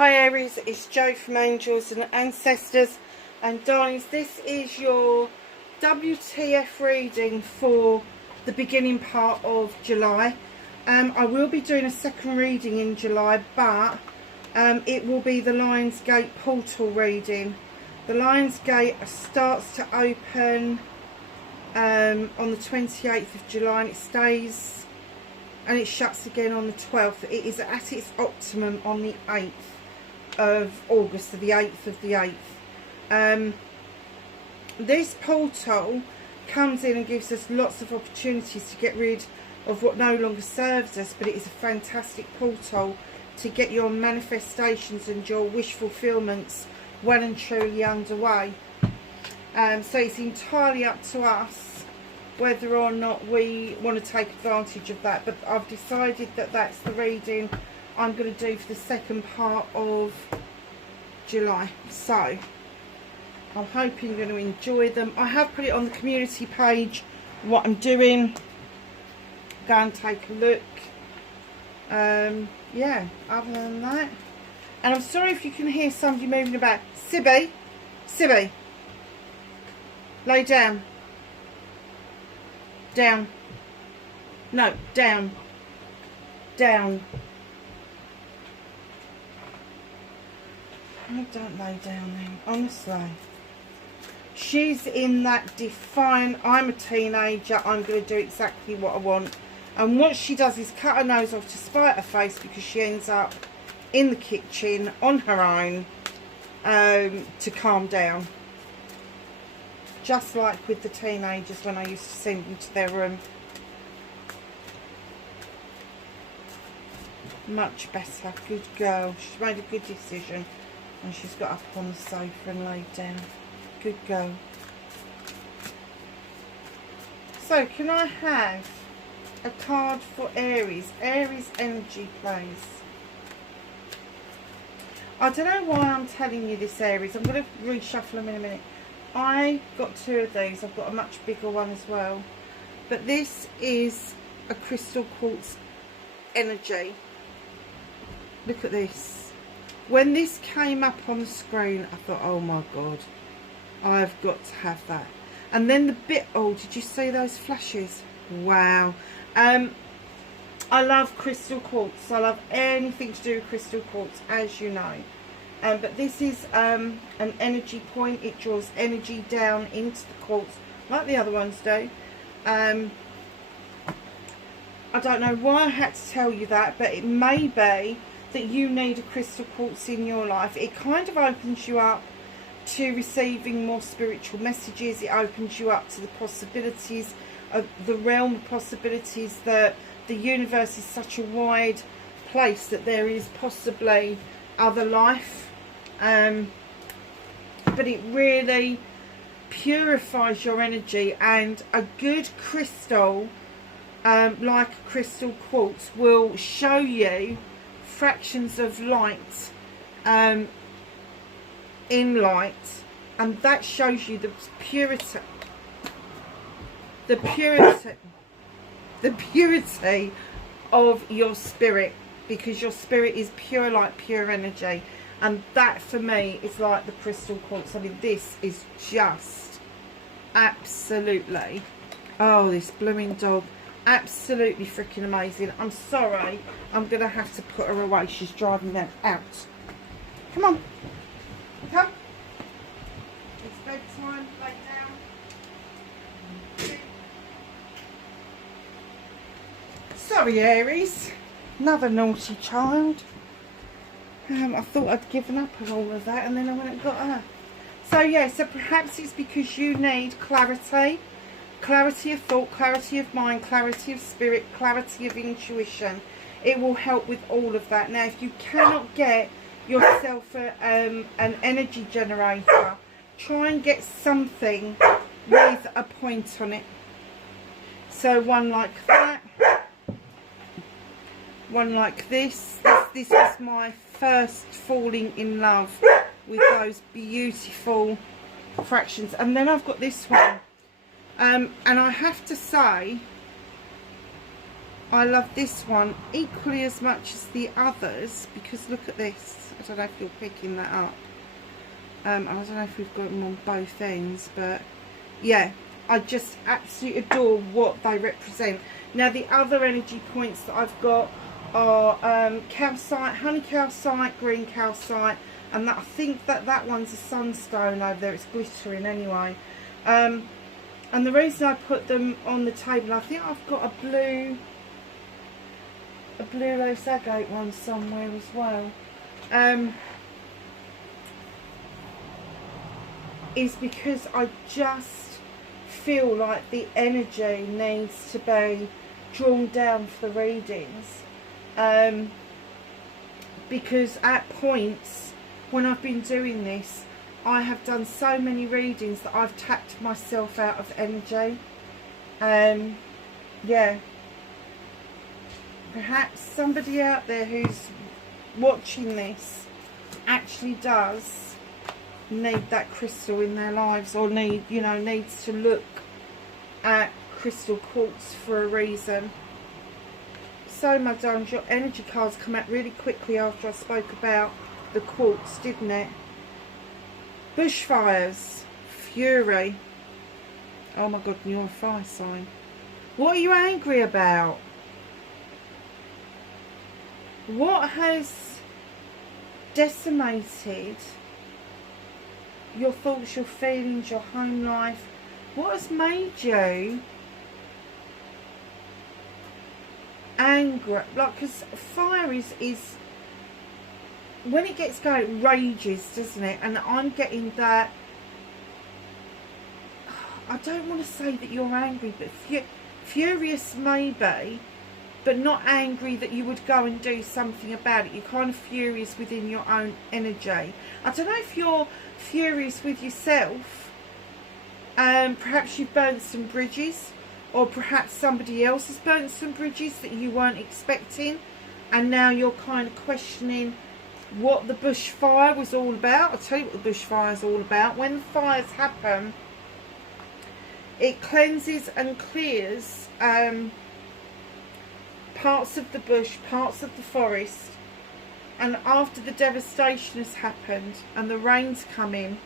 Hi Aries, it's Jo from Angels and Ancestors, and darlings, this is your WTF reading for the beginning part of July. I will be doing a second reading in July, but it will be the Lionsgate portal reading. The Lionsgate starts to open on the 28th of July, and it stays and it shuts again on the 12th. It is at its optimum on the 8th of August, so the 8th of the 8th. This portal comes in and gives us lots of opportunities to get rid of what no longer serves us, but it is a fantastic portal to get your manifestations and your wish fulfillments well and truly underway. So it's entirely up to us whether or not we want to take advantage of that, but I've decided that that's the reading I'm going to do for the second part of July. So I'm hoping you're going to enjoy them. I have put it on the community page what I'm doing. Go and take a look. Yeah, other than that, and I'm sorry if you can hear somebody moving about. Sibby, Sibby, lay down. Down. No, down. Down. Oh, don't lay down then, honestly. She's in that defiant, I'm a teenager, I'm going to do exactly what I want. And what she does is cut her nose off to spite her face, because she ends up in the kitchen on her own to calm down. Just like with the teenagers when I used to send them to their room. Much better. Good girl. She's made a good decision. And she's got up on the sofa and laid down. Good girl. So, can I have a card for Aries? Aries energy, please. I don't know why I'm telling you this, Aries. I'm going to reshuffle them in a minute. I got two of these. I've got a much bigger one as well. But this is a crystal quartz energy. Look at this. When this came up on the screen, I thought, oh my God, I've got to have that. And then the bit, oh, did you see those flashes? Wow. I love crystal quartz. I love anything to do with crystal quartz, as you know. But this is an energy point. It draws energy down into the quartz, like the other ones do. I don't know why I had to tell you that, but it may be that you need a crystal quartz in your life. It kind of opens you up to receiving more spiritual messages. It opens you up to the possibilities of the realm of possibilities, that the universe is such a wide place that there is possibly other life. But it really purifies your energy, and a good crystal like a crystal quartz will show you fractions of light in light, and that shows you the purity of your spirit, because your spirit is pure light, pure energy. And that for me is like the crystal quartz. I mean, this is just absolutely, oh, this blooming dog, absolutely freaking amazing. I'm sorry, I'm gonna have to put her away. She's driving them out. Come on, come. It's bedtime. Lay down. Sorry, Aries, another naughty child. I thought I'd given up on all of that, and then I went and got her. So yeah, so perhaps it's because you need clarity. Clarity of thought, clarity of mind, clarity of spirit, clarity of intuition. It will help with all of that. Now, if you cannot get yourself an energy generator, try and get something with a point on it. So one like that. One like this. This was my first falling in love with those beautiful fractions. And then I've got this one. And I have to say, I love this one equally as much as the others, because look at this. I don't know if you're picking that up. I don't know if we've got them on both ends, but yeah, I just absolutely adore what they represent. Now the other energy points that I've got are calcite, honey calcite, green calcite, and that, I think that one's a sunstone over there. It's glittering anyway. And the reason I put them on the table, I think I've got a blue rose agate one somewhere as well, is because I just feel like the energy needs to be drawn down for the readings, because at points when I've been doing this, I have done so many readings that I've tapped myself out of energy. Yeah, perhaps somebody out there who's watching this actually does need that crystal in their lives, or needs to look at crystal quartz for a reason. So my darlings, your energy cards come out really quickly after I spoke about the quartz, didn't it? Bushfires, fury. Oh my god, you're a fire sign. What are you angry about? What has decimated your thoughts, your feelings, your home life? What has made you angry? Like, because fire is when it gets going, it rages, doesn't it? And I'm getting that. I don't want to say that you're angry, but furious maybe, but not angry that you would go and do something about it. You're kind of furious within your own energy. I don't know if you're furious with yourself. Perhaps you've burnt some bridges, or perhaps somebody else has burnt some bridges that you weren't expecting, and now you're kind of questioning what the bushfire was all about. I'll tell you what the bushfire is all about. When fires happen, it cleanses and clears parts of the bush, parts of the forest, and after the devastation has happened and the rains come in,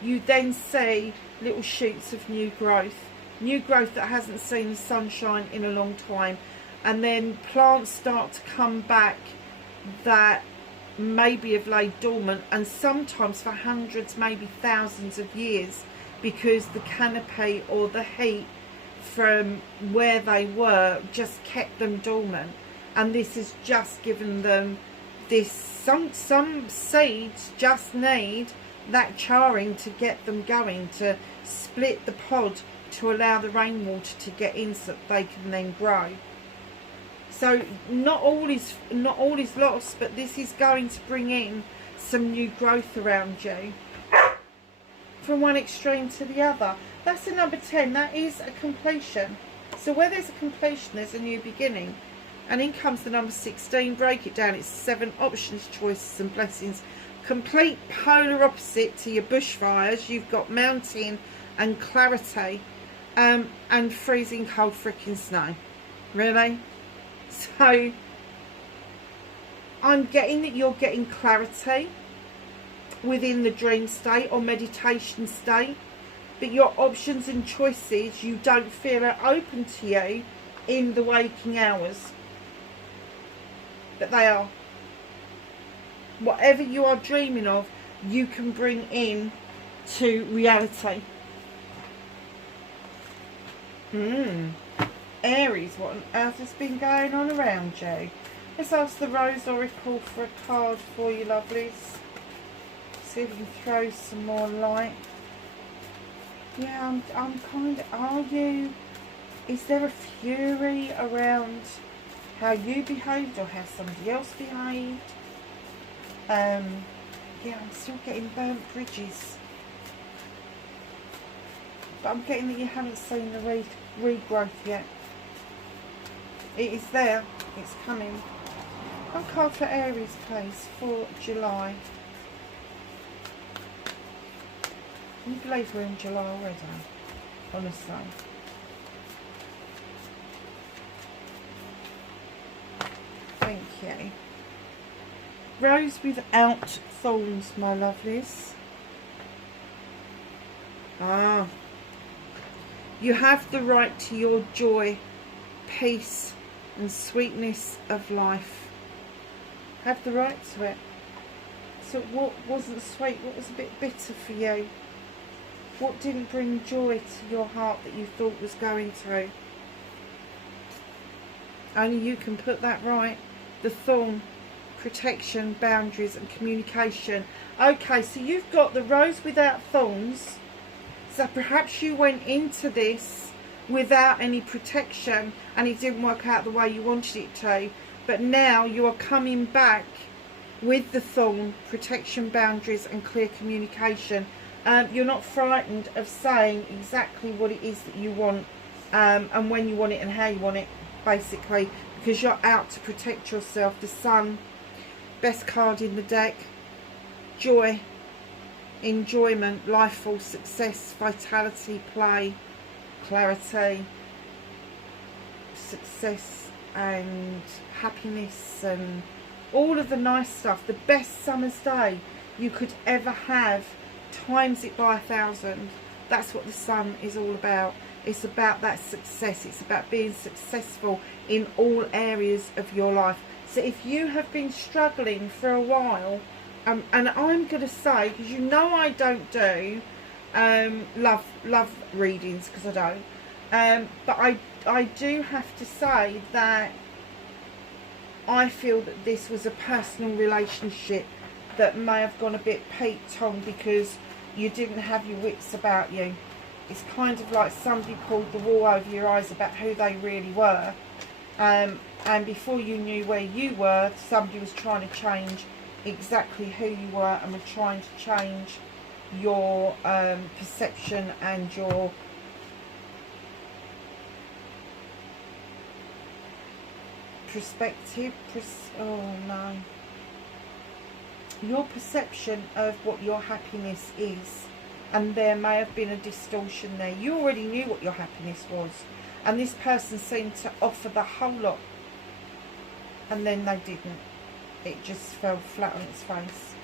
you then see little shoots of new growth that hasn't seen the sunshine in a long time, and then plants start to come back that maybe have laid dormant, and sometimes for hundreds, maybe thousands of years, because the canopy or the heat from where they were just kept them dormant. And this has just given them this, some seeds just need that charring to get them going, to split the pod, to allow the rainwater to get in so that they can then grow. So not all is lost, but this is going to bring in some new growth around you, from one extreme to the other. That's the number 10. That is a completion. So where there's a completion, there's a new beginning. And in comes the number 16. Break it down. It's 7 options, choices and blessings. Complete polar opposite to your bushfires. You've got mountain and clarity, and freezing cold freaking snow. Really? So I'm getting that you're getting clarity within the dream state or meditation state, but your options and choices you don't feel are open to you in the waking hours, but they are. Whatever you are dreaming of, you can bring in to reality. Aries, what on earth has been going on around you? Let's ask the Rose Oracle for a card for you, lovelies. See if we can throw some more light. Yeah, I'm kind of... Is there a fury around how you behaved or how somebody else behaved? Yeah, I'm still getting burnt bridges. But I'm getting that you haven't seen the regrowth yet. It is there. It's coming. One card for Aries, please, for July. Can you believe we're in July already? Honestly. Okay. Rose without thorns, my lovelies. Ah. You have the right to your joy, peace and sweetness of life. Have the right to it. So what wasn't sweet? What was a bit bitter for you? What didn't bring joy to your heart that you thought was going to? Only you can put that right. The thorn, protection, boundaries and communication. Okay, so you've got the rose without thorns. So perhaps you went into this without any protection and it didn't work out the way you wanted it to. But now you are coming back with the thorn, protection, boundaries and clear communication. You're not frightened of saying exactly what it is that you want, and when you want it and how you want it, basically, because you're out to protect yourself. The Sun, best card in the deck. Joy, enjoyment, lifeful, success, vitality, play, clarity, success and happiness and all of the nice stuff. The best summer's day you could ever have, times it by 1,000. That's what the Sun is all about. It's about that success. It's about being successful in all areas of your life. So if you have been struggling for a while, and I'm going to say, because you know I don't do love readings, because I don't, but I do have to say that I feel that this was a personal relationship that may have gone a bit peaked on because you didn't have your wits about you. It's kind of like somebody pulled the wool over your eyes about who they really were, and before you knew where you were, somebody was trying to change exactly who you were and were trying to change your perception and your perspective. Oh no. Your perception of what your happiness is, and there may have been a distortion there. You already knew what your happiness was, and this person seemed to offer the whole lot, and then they didn't. It just fell flat on its face.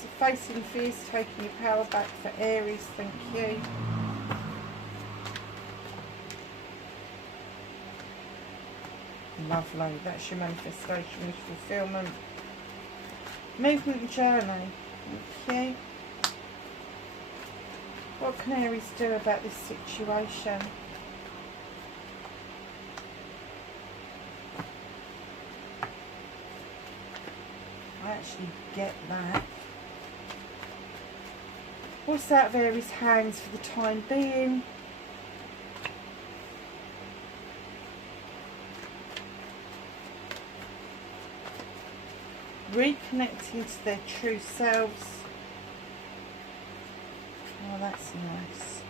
So facing fears, taking your power back for Aries. Thank you. Lovely. That's your manifestation, wish fulfillment. Movement and journey. Okay. What can Aries do about this situation? I actually get that. What's out of Aries' hands for the time being? Reconnecting to their true selves. Oh, that's nice.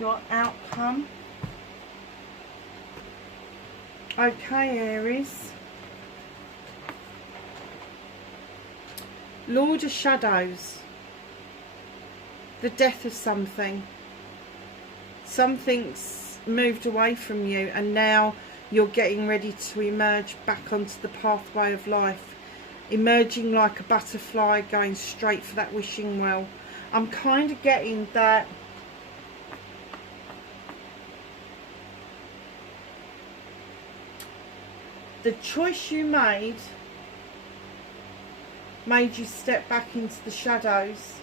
Your outcome. Okay, Aries. Lord of Shadows. The death of something. Something's moved away from you and now you're getting ready to emerge back onto the pathway of life. Emerging like a butterfly, going straight for that wishing well. I'm kind of getting that the choice you made you step back into the shadows.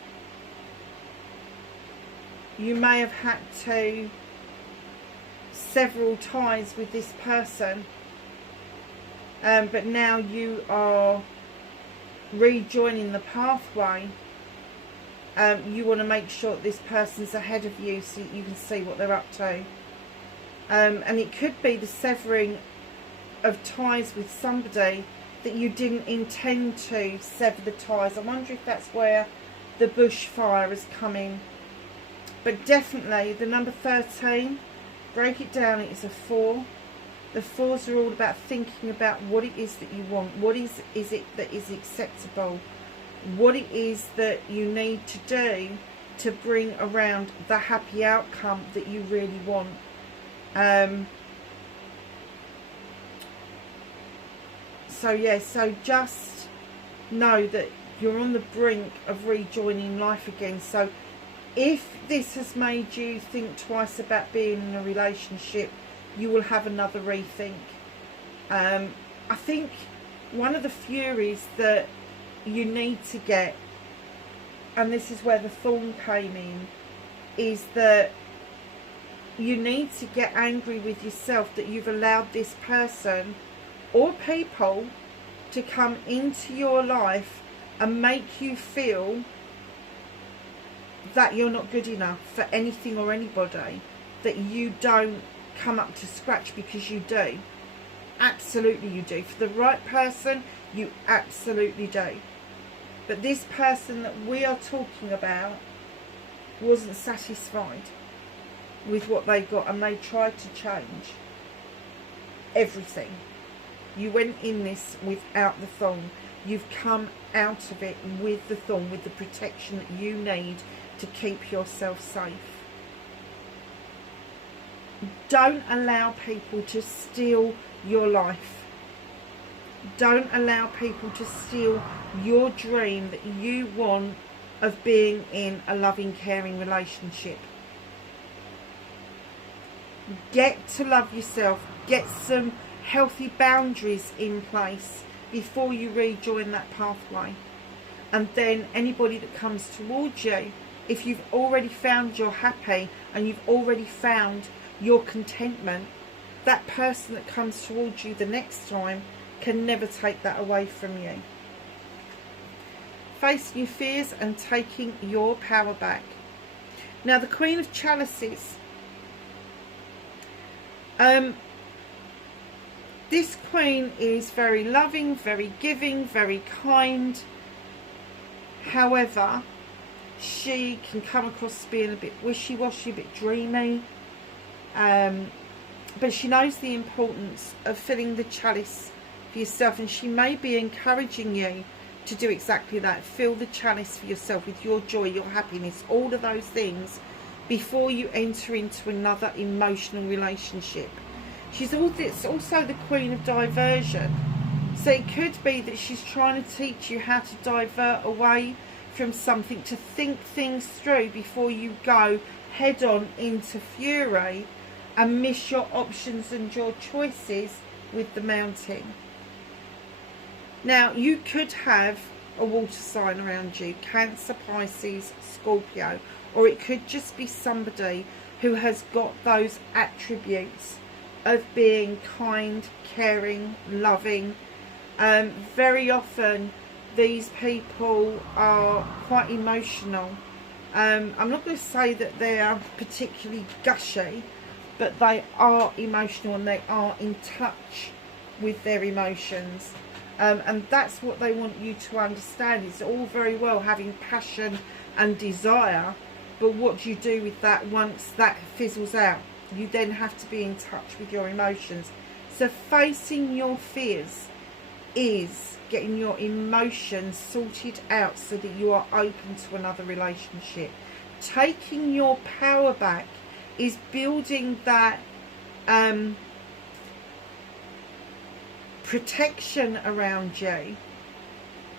You may have had to several ties with this person, but now you are rejoining the pathway. You want to make sure that this person's ahead of you so you can see what they're up to, and it could be the severing of ties with somebody that you didn't intend to sever the ties. I wonder if that's where the bushfire is coming. But definitely the number 13, break it down, it is a 4. The 4s are all about thinking about what it is that you want. What is it that is acceptable? What it is that you need to do to bring around the happy outcome that you really want. So yeah, so just know that you're on the brink of rejoining life again. So if this has made you think twice about being in a relationship, you will have another rethink. I think one of the furies that you need to get, and this is where the thorn came in, is that you need to get angry with yourself that you've allowed this person or people to come into your life and make you feel that you're not good enough for anything or anybody, that you don't come up to scratch, because you do. Absolutely you do. For the right person, you absolutely do. But this person that we are talking about wasn't satisfied with what they got, and they tried to change everything. You went in this without the thorn. You've come out of it with the thorn, with the protection that you need to keep yourself safe. Don't allow people to steal your life. Don't allow people to steal your dream that you want of being in a loving, caring relationship. Get to love yourself. Get some healthy boundaries in place before you rejoin that pathway. And then anybody that comes towards you, if you've already found you're happy and you've already found your contentment, that person that comes towards you the next time can never take that away from you. Facing your fears and taking your power back. Now the Queen of Chalices. This Queen is very loving, very giving, very kind. However, she can come across as being a bit wishy-washy, a bit dreamy. But she knows the importance of filling the chalice for yourself, and she may be encouraging you to do exactly that. Fill the chalice for yourself with your joy, your happiness, all of those things before you enter into another emotional relationship. She's also the Queen of Diversion. So it could be that she's trying to teach you how to divert away from something, to think things through before you go head on into fury and miss your options and your choices with the Mountain. Now, you could have a water sign around you, Cancer, Pisces, Scorpio, or it could just be somebody who has got those attributes of being kind, caring, loving. Very often these people are quite emotional. I'm not going to say that they are particularly gushy, but they are emotional and they are in touch with their emotions. And that's what they want you to understand. It's all very well having passion and desire, but what do you do with that once that fizzles out? You then have to be in touch with your emotions. So facing your fears is getting your emotions sorted out so that you are open to another relationship. Taking your power back is building that protection around you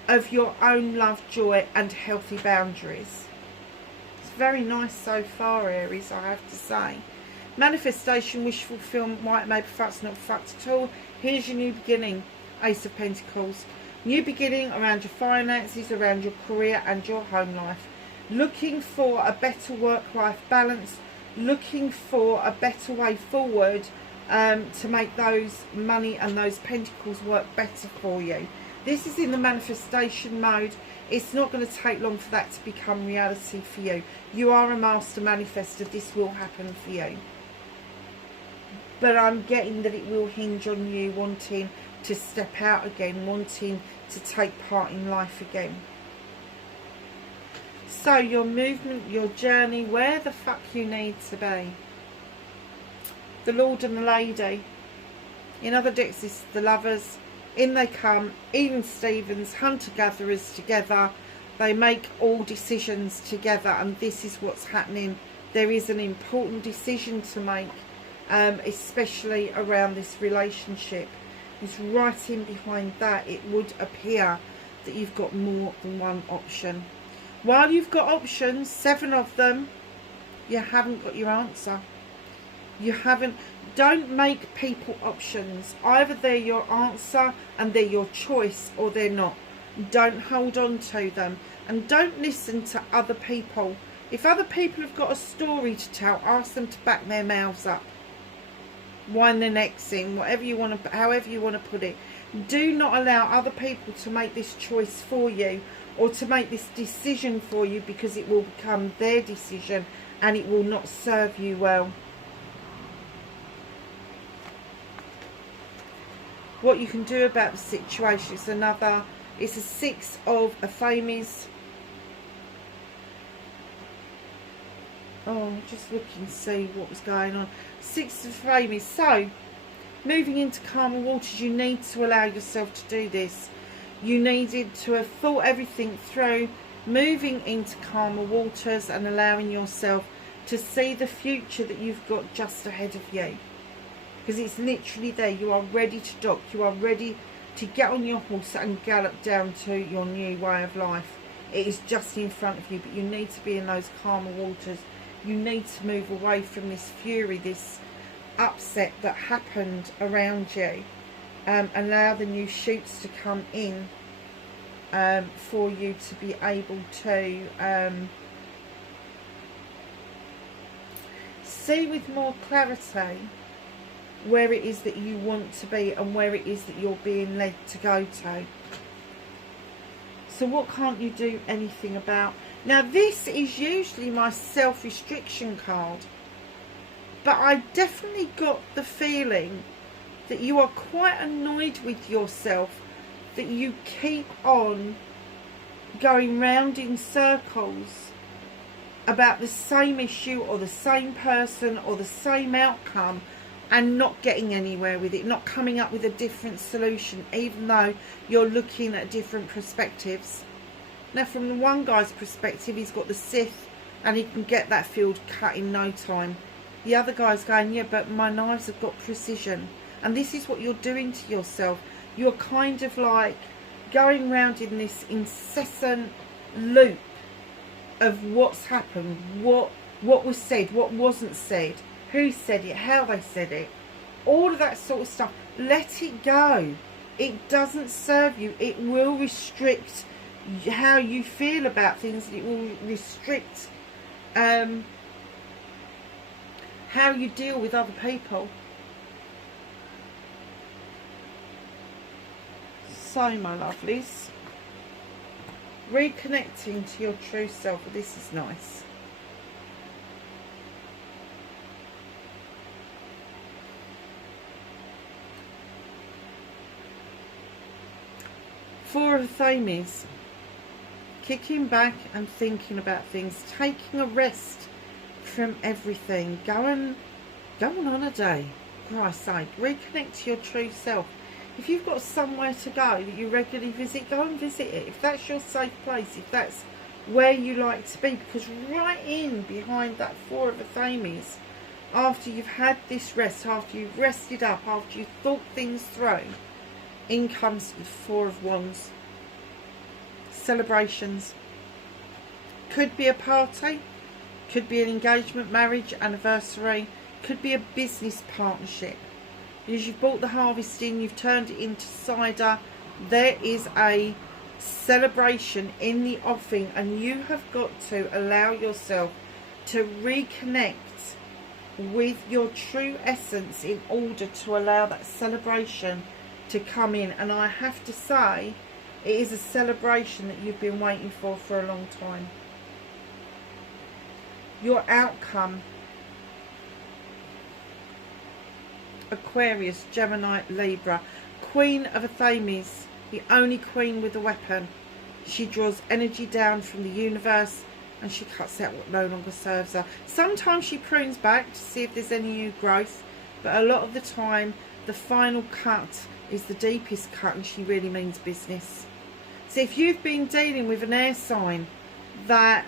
of your own love, joy and healthy boundaries. It's very nice so far, Aries, I have to say. Manifestation, wish fulfillment, might, maybe, facts, not facts at all. Here's your new beginning, Ace of Pentacles. New beginning around your finances, around your career and your home life. Looking for a better work-life balance, looking for a better way forward to make those money and those pentacles work better for you. This is in the manifestation mode. It's not going to take long for that to become reality for you. You are a master manifester. This will happen for you. But I'm getting that it will hinge on you wanting to step out again, wanting to take part in life again. So your movement, your journey, where the fuck you need to be. The Lord and the Lady. In other decks, it's the Lovers. In they come, even Stevens, hunter-gatherers together. They make all decisions together, and this is what's happening. There is an important decision to make, especially around this relationship. It's right in behind that. It would appear that you've got more than one option. While you've got options, 7 of them, you haven't got your answer. You haven't. Don't make people options. Either they're your answer and they're your choice, or they're not. Don't hold on to them, and don't listen to other people. If other people have got a story to tell, ask them to back their mouths up, wind their necks in, whatever you want to, however you want to put it. Do not allow other people to make this choice for you, or to make this decision for you, because it will become their decision and it will not serve you well. What you can do about the situation is it's a 6 of Aphames. Oh, just looking to see what was going on. 6 of Aphames. So, moving into calmer waters, you need to allow yourself to do this. You needed to have thought everything through, moving into calmer waters and allowing yourself to see the future that you've got just ahead of you. Because it's literally there. You are ready to dock. You are ready to get on your horse and gallop down to your new way of life. It is just in front of you, but you need to be in those calmer waters. You need to move away from this fury, this upset that happened around you. Allow the new shoots to come in for you to be able to see with more clarity where it is that you want to be and where it is that you're being led to go to. So what can't you do anything about? Now, this is usually my self-restriction card, but I definitely got the feeling that you are quite annoyed with yourself, that you keep on going round in circles about the same issue or the same person or the same outcome, and not getting anywhere with it, not coming up with a different solution, even though you're looking at different perspectives. Now, from the one guy's perspective, he's got the scythe and he can get that field cut in no time. The other guy's going, yeah, but my knives have got precision. And this is what you're doing to yourself. You're kind of like going round in this incessant loop of what's happened, what was said, what wasn't said, who said it, how they said it, all of that sort of stuff. Let it go. It doesn't serve you. It will restrict how you feel about things. It will restrict how you deal with other people. So, my lovelies, reconnecting to your true self. This is nice. Four of Aphames. Kicking back and thinking about things, taking a rest from everything. Go on holiday, for Christ's sake. Reconnect to your true self. If you've got somewhere to go that you regularly visit, go and visit it. If that's your safe place, if that's where you like to be, because right in behind that Four of Aphames, after you've had this rest, after you've rested up, after you've thought things through, in comes the Four of Wands. Celebrations. Could be a party, could be an engagement, marriage, anniversary, could be a business partnership. Because you've bought the harvest in, you've turned it into cider. There is a celebration in the offing, and you have got to allow yourself to reconnect with your true essence in order to allow that celebration to come in. And I have to say, it is a celebration that you've been waiting for a long time. Your outcome. Aquarius, Gemini, Libra. Queen of Aphames, the only queen with a weapon. She draws energy down from the universe and she cuts out what no longer serves her. Sometimes she prunes back to see if there's any new growth, but a lot of the time the final cut is the deepest cut, and she really means business. So if you've been dealing with an air sign, that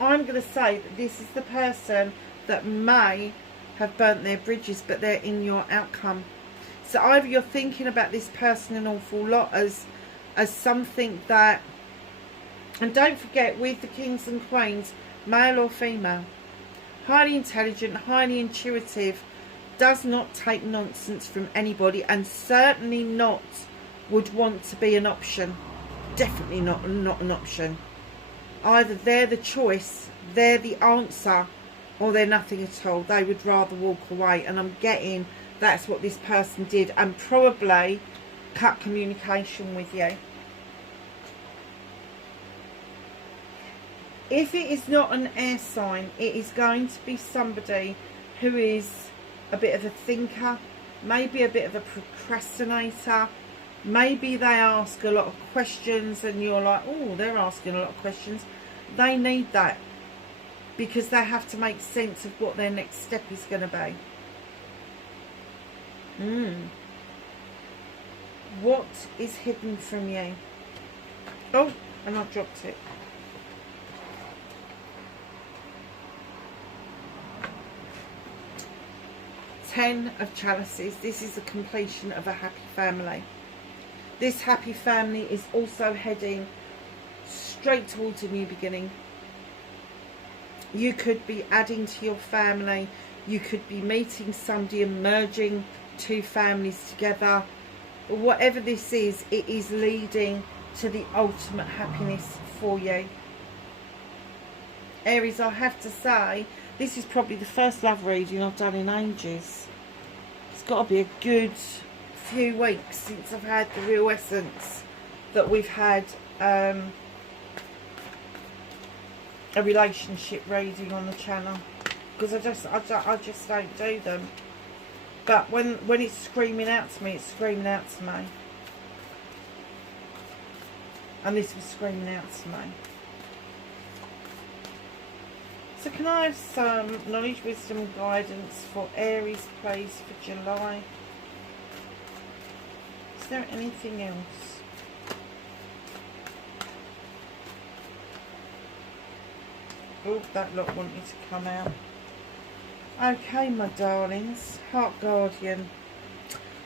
I'm going to say that this is the person that may have burnt their bridges, but they're in your outcome. So either you're thinking about this person an awful lot as something that, and don't forget, with the kings and queens, male or female, highly intelligent, highly intuitive, does not take nonsense from anybody, and certainly not would want to be an option. Definitely not an option. Either they're the choice, they're the answer, or they're nothing at all. They would rather walk away, and I'm getting that's what this person did, and probably cut communication with you. If it is not an air sign, it is going to be somebody who is a bit of a thinker, maybe a bit of a procrastinator. Maybe they ask a lot of questions and you're like, oh, they're asking a lot of questions. They need that because they have to make sense of what their next step is going to be. What is hidden from you? Oh, and I dropped it. Ten of Chalices. This is the completion of a happy family. This happy family is also heading straight towards a new beginning. You could be adding to your family. You could be meeting somebody and merging two families together. But whatever this is, it is leading to the ultimate happiness for you. Aries, I have to say, this is probably the first love reading I've done in ages. It's got to be a good few weeks since I've had the real essence that we've had a relationship reading on the channel, because I just don't do them. But when it's screaming out to me, it's screaming out to me, and this was screaming out to me. So can I have some knowledge, wisdom, guidance for Aries, please, for July? Is there anything else? Oh, that lot wanted to come out. Okay, my darlings. Heart Guardian.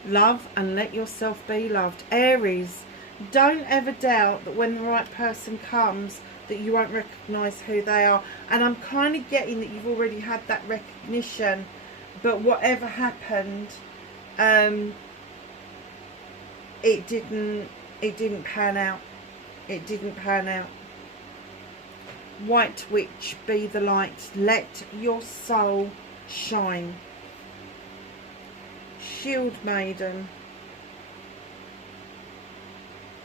Love and let yourself be loved. Aries, don't ever doubt that when the right person comes, that you won't recognise who they are. And I'm kind of getting that you've already had that recognition, but whatever happened, it didn't pan out. It didn't pan out. White Witch, be the light. Let your soul shine. Shield Maiden.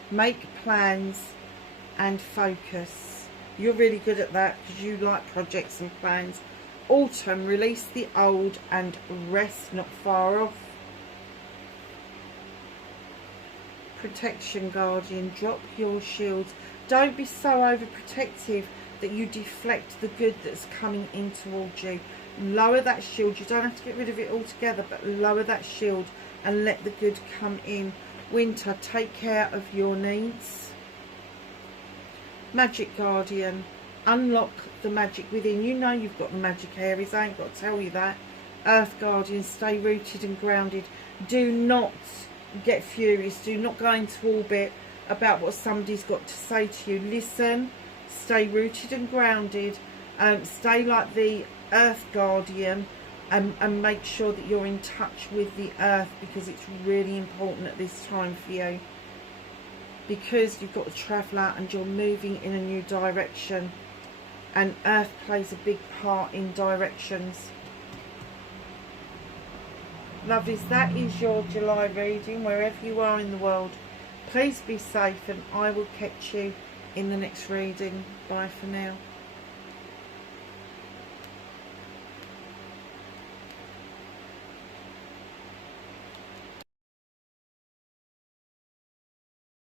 Make plans and focus. You're really good at that because you like projects and plans. Autumn, release the old and rest not far off. Protection Guardian, drop your shields. Don't be so overprotective that you deflect the good that's coming in towards you. Lower that shield. You don't have to get rid of it altogether, but lower that shield and let the good come in. Winter, take care of your needs. Magic Guardian, unlock the magic within. You know you've got the magic, Aries. I ain't got to tell you that. Earth Guardian, stay rooted and grounded. Do not get furious. Do not go into orbit about what somebody's got to say to you. Listen, stay rooted and grounded. Stay like the Earth Guardian, and make sure that you're in touch with the earth, because it's really important at this time for you, because you've got the Traveller and you're moving in a new direction, and earth plays a big part in directions. Lovelies, that is your July reading. Wherever you are in the world, please be safe, and I will catch you in the next reading. Bye for now.